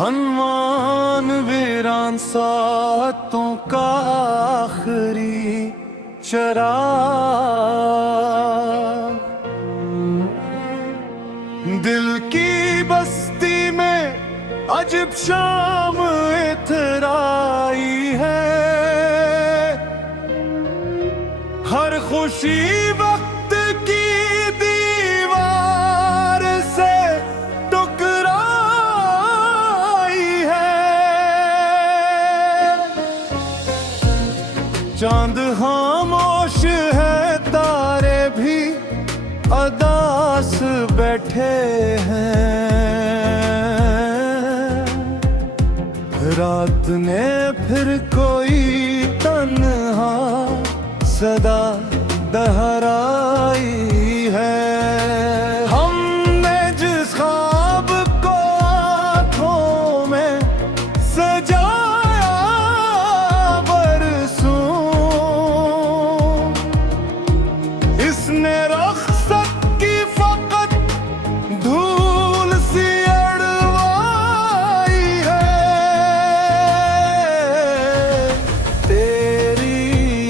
हनुमान वीरान सातों का आखिरी चराग, दिल की बस्ती में अजब शाम इतराई है। हर खुशी वक्त की दीवार से टकराई है। चांद खामोश है, तारे भी अदास बैठे हैं। रात ने फिर कोई तन्हा सदा दोहराई है। हमने जिस ख्वाब को आँखों में सजाया बरसों, इसने रख्सत की फकत धूल सी अड़वाई है। तेरी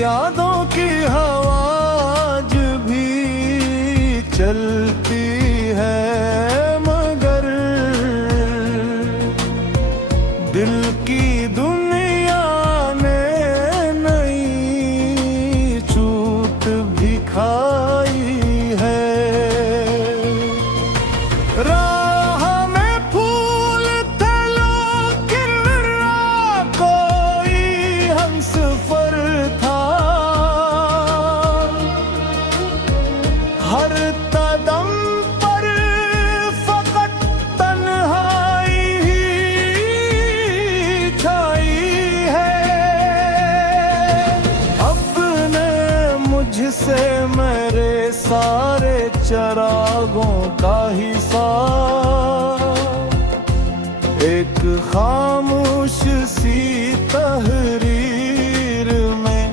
यादों की हवा आज भी चलती है, मगर दिल की दुनिया ने नई चूत भी खाई है। राह में फूल थे लेकिन राह कोई हमसफर था। हर कदम पर फकत तन्हाई ही छाई है। अपने मुझसे मेरे सारे चरागों का हिसाब एक खामोश सी तहरीर में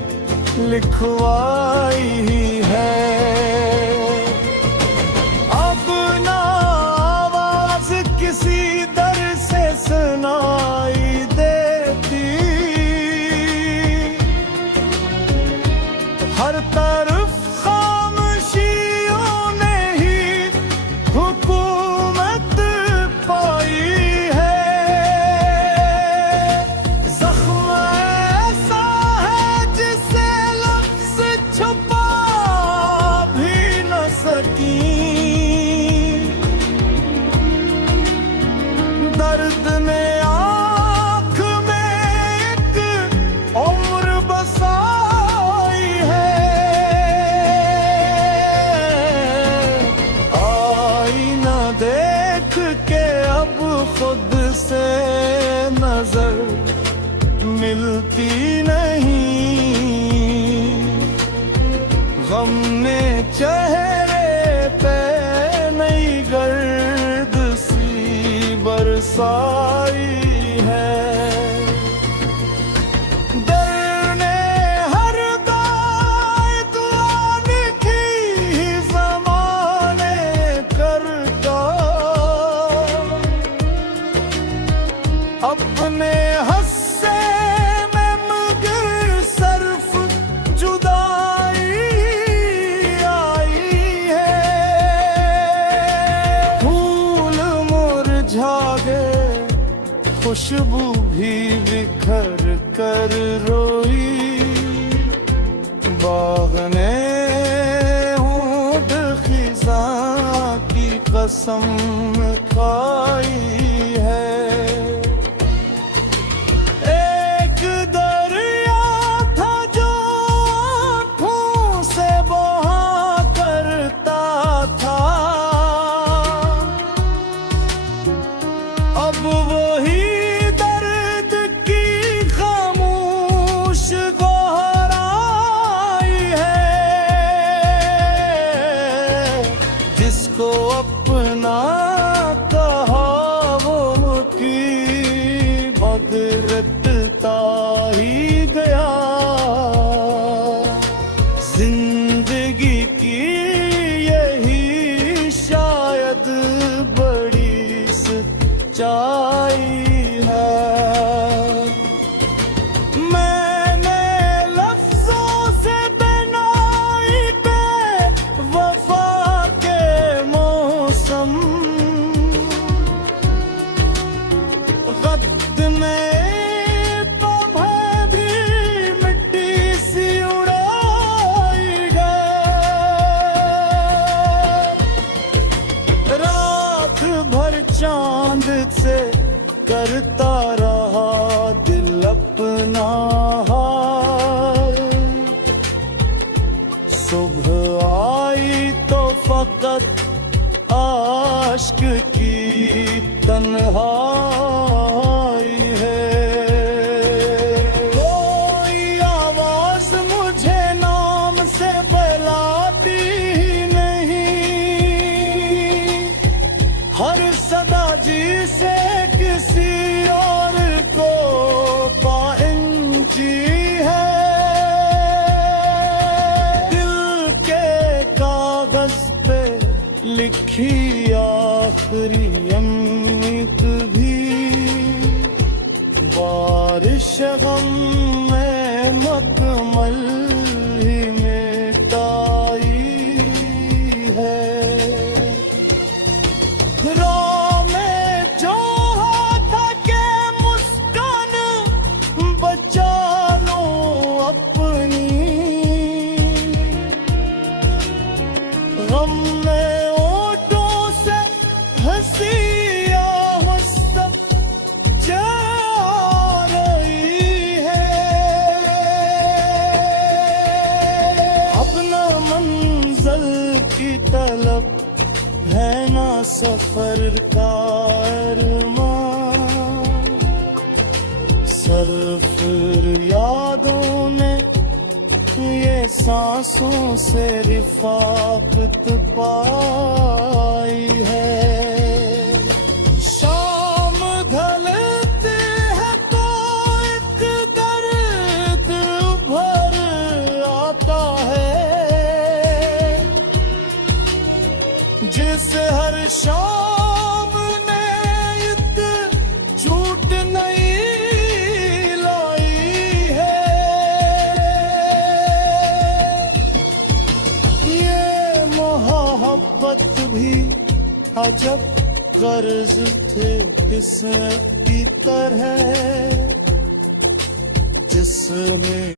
लिखवाई है। अब ना आवाज किसी दर से सुनाई देती, हर तरफ खामोशियों ने ही हुकूमत पाई है। जख्म ऐसा है जिसे लफ्ज़ छुपा भी न सकी। दर्द ने आँख में एक उम्र बसाई है। आईना देख के अब खुद से नजर मिलती नहीं। गम ने चेहरे पे नई गर्द सी बरसाई है। दिल ने हर दायद लिखी ज़माने करता, अपने हस्से में मगर सर्फ जुदाई आई है। फूल मुरझा गए, खुशबू भी बिखर कर रोई। बाग़ ने होंठ खिज़ां की कसम खाई है। एक दरिया था जो आँखों से बहा करता था, अब वही दर्द की खामोश आशिक की तन्हाई है। कोई आवाज मुझे नाम से बुलाती नहीं, हर सदा जी से किसी और को पाइंची है। दिल के कागज पे लिखी आखिरी उम्मीद भी बारिश गम में मकमल ही मिटाई है। राह में जो था के मुस्कान बचा लो अपनी, गम में ओठों से हंसियां हंसता जा रही है। अपना मंजिल की तलब है ना सफर का अरमान, सिर्फ यादों ने ये सांसों से रिफाकत पाई है। शाम ढलते है तो एक दर्द उभर आता है, जिसे हर शाम ने इत झूठ नहीं लाई है। ये मोहब्बत भी अजब कर्ज थे किस्मत की तरह, जिसने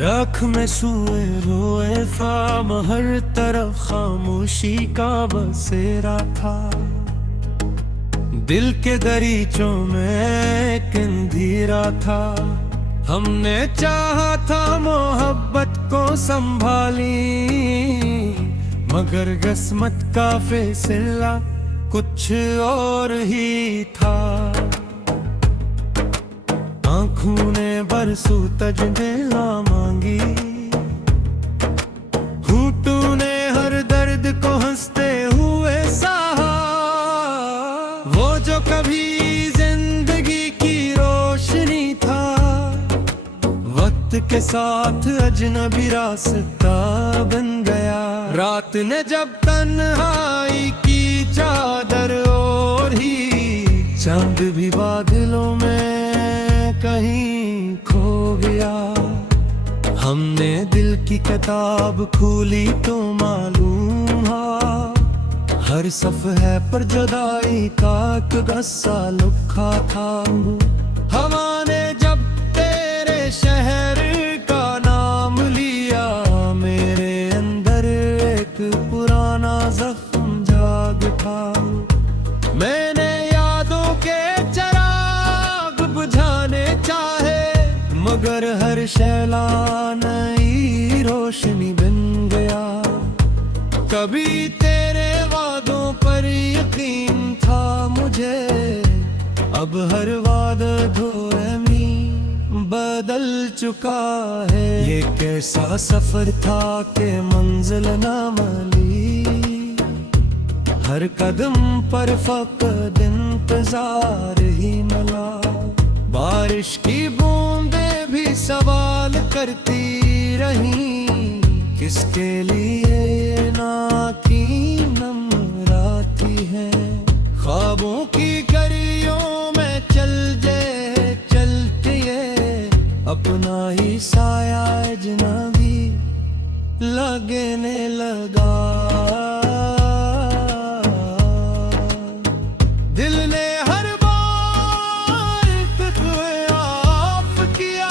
राख में सुए रोए फाम, हर तरफ खामोशी का बसेरा था। दिल के दरीचों में एक अंधेरा था। हमने चाहा था मोहब्बत को संभाली, मगर किस्मत का फैसला कुछ और ही था। आँखों ने बरसू तजदेला मांगी, होठों ने हर दर्द को हंसते हुए सहा। वो जो कभी जिंदगी की रोशनी था, वक्त के साथ अजनबी रास्ता बन गया। रात ने जब तन्हाई की चादर ओढ़ी, चांद भी बादलों में कहीं खो गया। हमने दिल की किताब खोली तो मालूम हुआ, हर सफ़हे पर जुदाई का एक गस्सा लिखा था। हवा ने जब तेरे शहर का नाम लिया, मेरे अंदर एक पुराना जख्म जाग था। मैंने यादों के चिराग बुझाने चाहे, मगर हर शैला नई रोशनी बन गया। कभी तेरे वादों पर यकीन था मुझे, अब हर वादा धोएमी बदल चुका है। ये कैसा सफर था कि मंजिल न मिली, हर कदम पर फकत इंतजार ही मिला। बारिश की बूंदें भी सवाल करती रही, किसके लिए नाकी नमराती है। ख्वाबों की गलियों में चलते ये अपना ही साया अजनबी लगने लगा। दिल ने हर बार तुझे आप किया,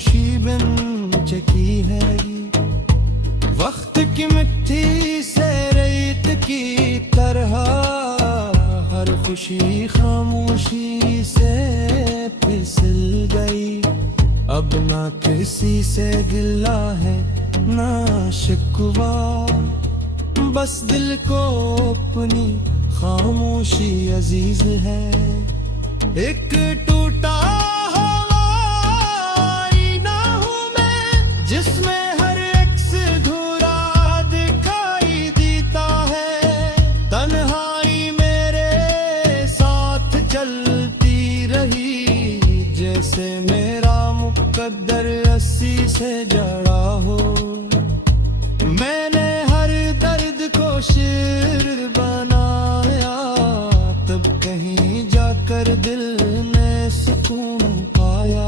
खामोशी बिन चकी है वक्त की मिट्टी से रेत की तरह हर खुशी खामोशी से फिसल गई अब ना किसी से गिला है ना शिकवा बस दिल को अपनी खामोशी अजीज है एक टूटा आईना हूँ मैं जिसमें हर अक्स धुरा दिखाई देता है तन्हाई मेरे साथ चलती रही जैसे मेरा मुकद्दर रस्सी से जड़ा हो मैंने हर दर्द को शेर बनाया तब कहीं जाकर दिल ने सुकून पाया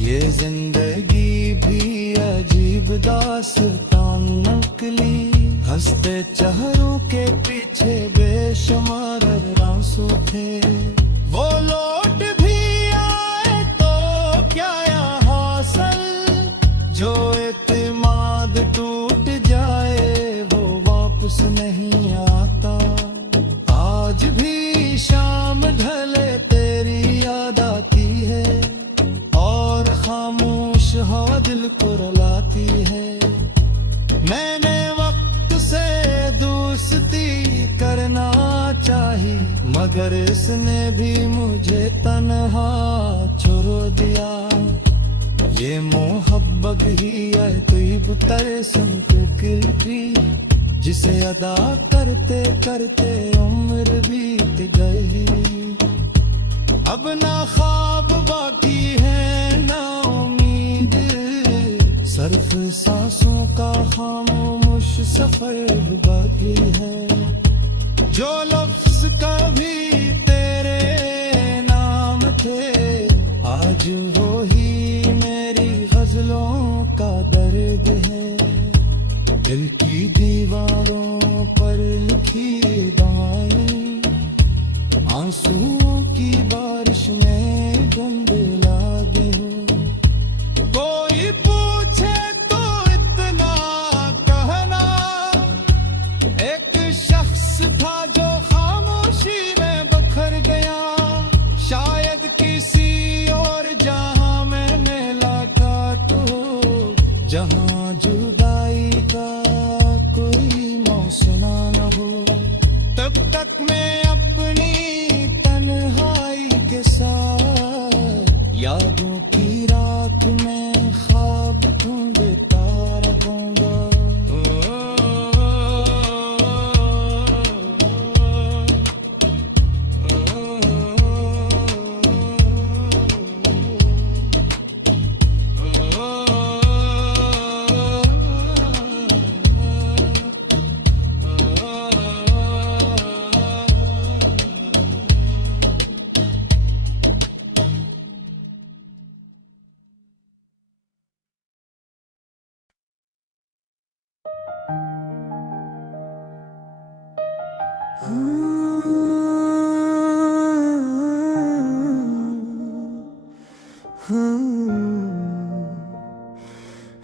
ये जिंदगी भी अजीब दास्तान नकली हंसते चेहरों के पीछे बेशुमार आंसू थे वो लौट भी आए तो क्या यहाँ हासिल जो इत्मीनान टूट जाए वो वापस नहीं आता आज भी शाम ढले तेरी याद आती है और खामोश हवा दिल को रुलाती है मैंने वक्त से दोस्ती करना चाही मगर इसने भी मुझे तन्हा छोड़ दिया ये मोहब्बत ही है कोई तरसम की जिसे अदा करते करते उम्र बीत गई अब ना ख्वाब बाकी है ना उम्मीद सिर्फ सांसों का खामोश सफर बाकी है जो लफ्ज कभी तेरे नाम थे आज वो ही मेरी गजलों का दर्द है दिल की दीवारों पर लिखी दाएं आंसुओं की बारिश में गंद लागे कोई पूछे तो इतना कहना एक शख्स था जो खामोशी में बखर गया शायद किसी और जहां में मुलाकात हो जहां जुदाई का कोई मौसम न हो तब तक मैं अपनी तन्हाई के साथ यादों की रात में ख्वाब ढूंढता रहूंगा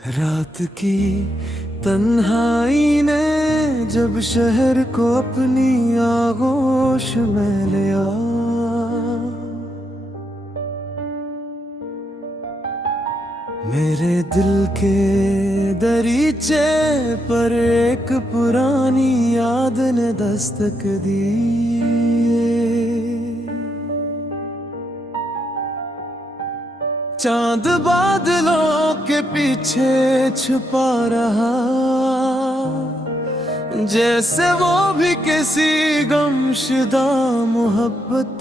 रात की तन्हाई ने जब शहर को अपनी आगोश में लिया मेरे दिल के दरीचे पर एक पुरानी याद ने दस्तक दी चांद बादलों के पीछे छुपा रहा जैसे वो भी किसी गमशुदा मोहब्बत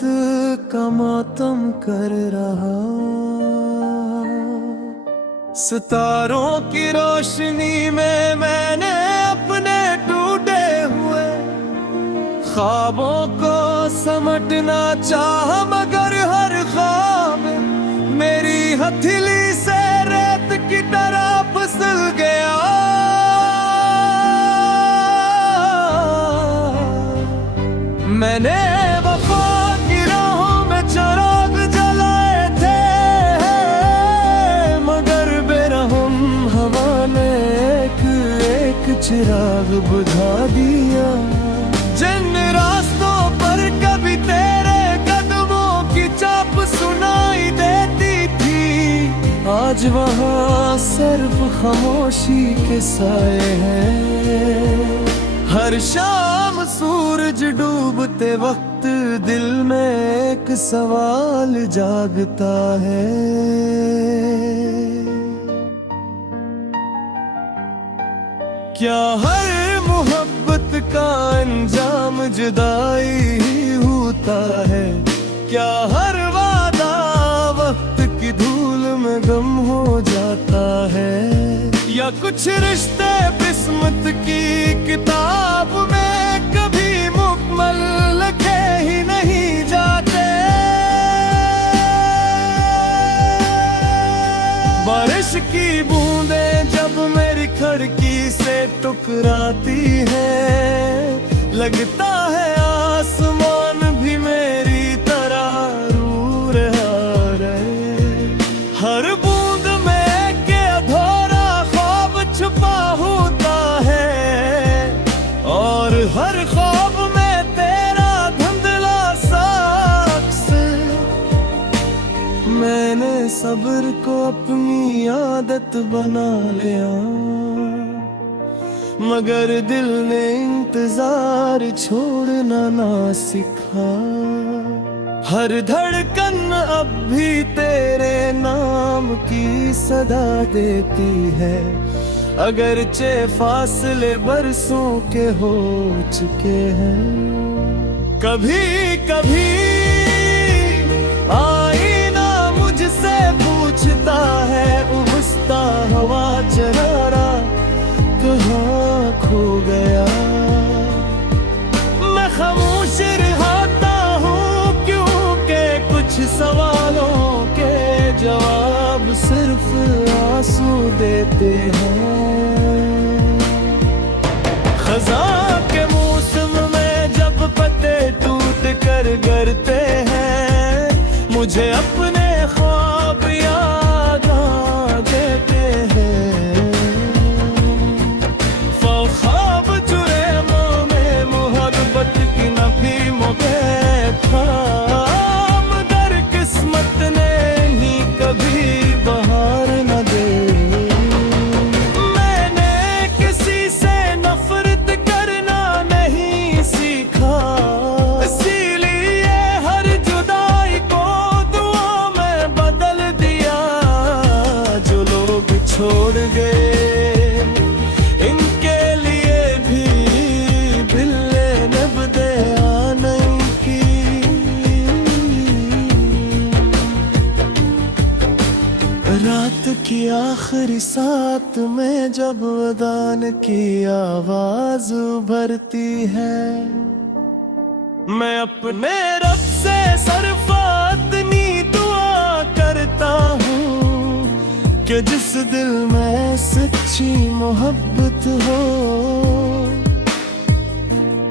का मातम कर रहा सितारों की रोशनी में मैंने अपने टूटे हुए ख्वाबों को समटना चाहा मगर हर ख्वाब मेरी हथेली से रेत की तरह फिसल गया मैंने वफा की राहों में चिराग जलाए थे चिराग बुझा दिया। जिन रास्तों पर कभी तेरे कदमों की चाप सुनाई देती थी, आज वहाँ सिर्फ खामोशी के साए हैं। हर शाम सूरज डूबते वक्त दिल में एक सवाल जागता है, क्या हर मोहब्बत का अंजाम जुदाई ही होता है? क्या हर वादा वक्त की धूल में गम हो जाता है? या कुछ रिश्ते किस्मत की किताब में कभी मुकम्मल लिखे ही नहीं जाते? बारिश की बूंदें जब मेरी खिड़की से टकराती है, लगता है आसमान भी मेरी तरह रू रहा है। हर बूंद में के अधूरा ख्वाब छुपा होता है, और हर ख्वाब में तेरा धुंधला सा अक्स। मैंने सब्र को अपनी आदत बना लिया, मगर दिल ने इंतजार छोड़ना ना सीखा। हर धड़कन अब भी तेरे नाम की सदा देती है, अगरचे फासले बरसों के हो चुके हैं। कभी कभी आईना मुझसे पूछता है, उबसता हवा चरारा कहाँ खो गया? मैं खामोश रहता हूँ क्योंकि कुछ सवालों के जवाब सिर्फ आंसू देते हैं। खज़ां के मौसम में जब पत्ते टूट कर गिरते हैं, मुझे अपने ख्वाब याद आ देते हैं। किस्मत ने ही कभी बहार न दे। मैंने किसी से नफरत करना नहीं सीखा, इसीलिए हर जुदाई को दुआ में बदल दिया। जो लोग छोड़ गए इनके लिए भी बिल्ले नबदे आने की। रात की आखिरी साथ में जब अज़ान की आवाज उभरती है, मैं अपने रब से सरफातनी दुआ करता हूँ कि जिस दिल में सच्ची मोहब्बत हो,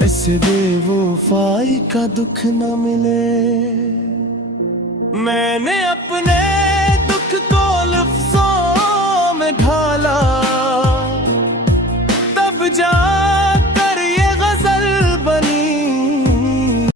इसे बेवफाई का दुख न मिले। मैंने अपने दुख को लफ्ज़ों में ढा